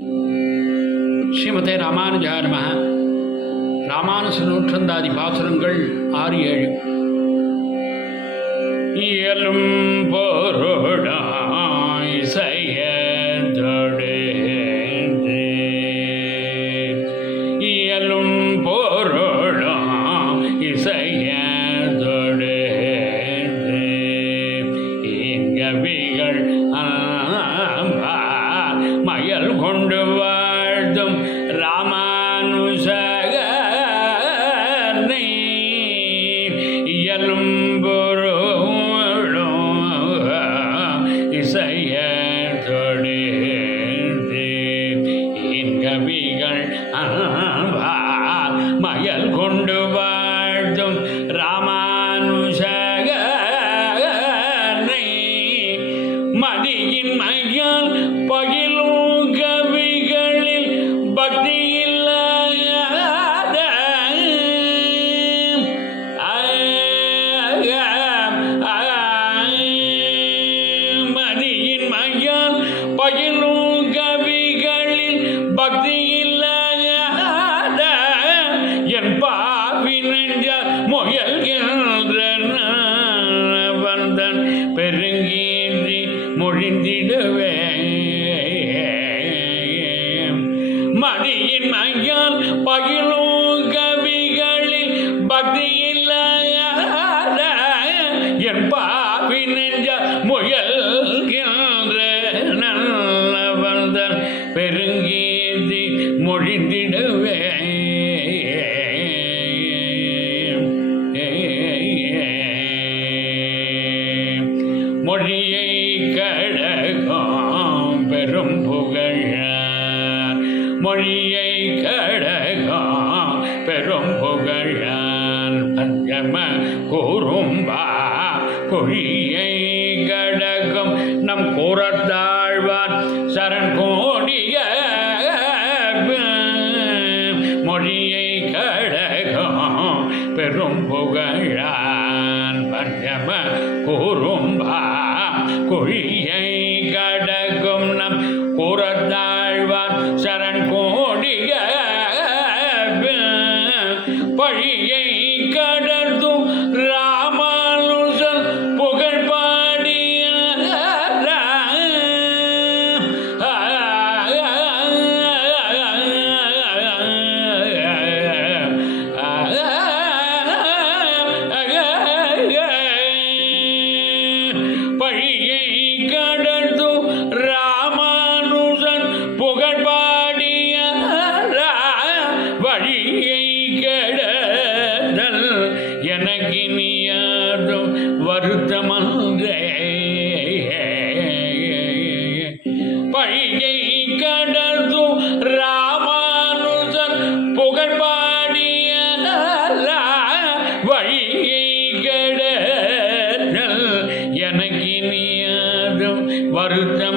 ஸ்ரீமதே ராமானுஜாய நமः. ராமானுஜ நூற்றந்தாதி பாசுரங்கள் 6-7. இயலும் பொருளாய் செயதொடேந்து, இயலும் பொருளாய் செயதொடேந்து, இங்கவிகள் மயல் கொண்டு வாழ்த்தும் ராமானுஜனை இயலும் பொருளும் இசையதொடேந்து, இங்கவிகள் மயல் கொண்டு வாழ்த்தும் ராமானுஜனை மதியின் மையால் பகிலும் கவிகளில் பக்தி இல்லாத மதியின் மையால் பகிலும் கவிகளில் பக்தி இல்லாத என் பாவி நெஞ்ச முயல்கின்ற வந்தன் பெருங்கீன்றி மொழிந்திடுவே. மதியின் மையால் பகிலும் கவிகளில் பக்தி இல்லாத என் பாவி நெஞ்ச முயல்கின்ற நல்ல வந்தன் பெருங்கீந்தி மொழிந்திடுவே. மொழியை கடகம் பெரும் புகழார், மொழியை கடகம் பெரும் புகழார், பஞ்சம கூறும்பா கொழியை கடகம் நம் கூறத்தாழ்வார் சரண் கோடிய மொழியை கடகம் பெரும் புகழான், பஞ்சம கூறும்பா கொழியை கடகம் நம் கூறத்தாழ்வார் சரண் கோடிய பழியை கடந்தும் ராமானுஜன் புகழ் பாடிய பழியை கடந்தும் ராமானுஜன் புகழ் பாடிய வழியை கெடுதல் எனக்கு நீயாரும் வருத்தமன்றே. பழியை கடந்தும் ராமானுஜன் புகழ் பாடிய வழியை கெடுதல் எனக்கு நீயாரும் வருத்தம்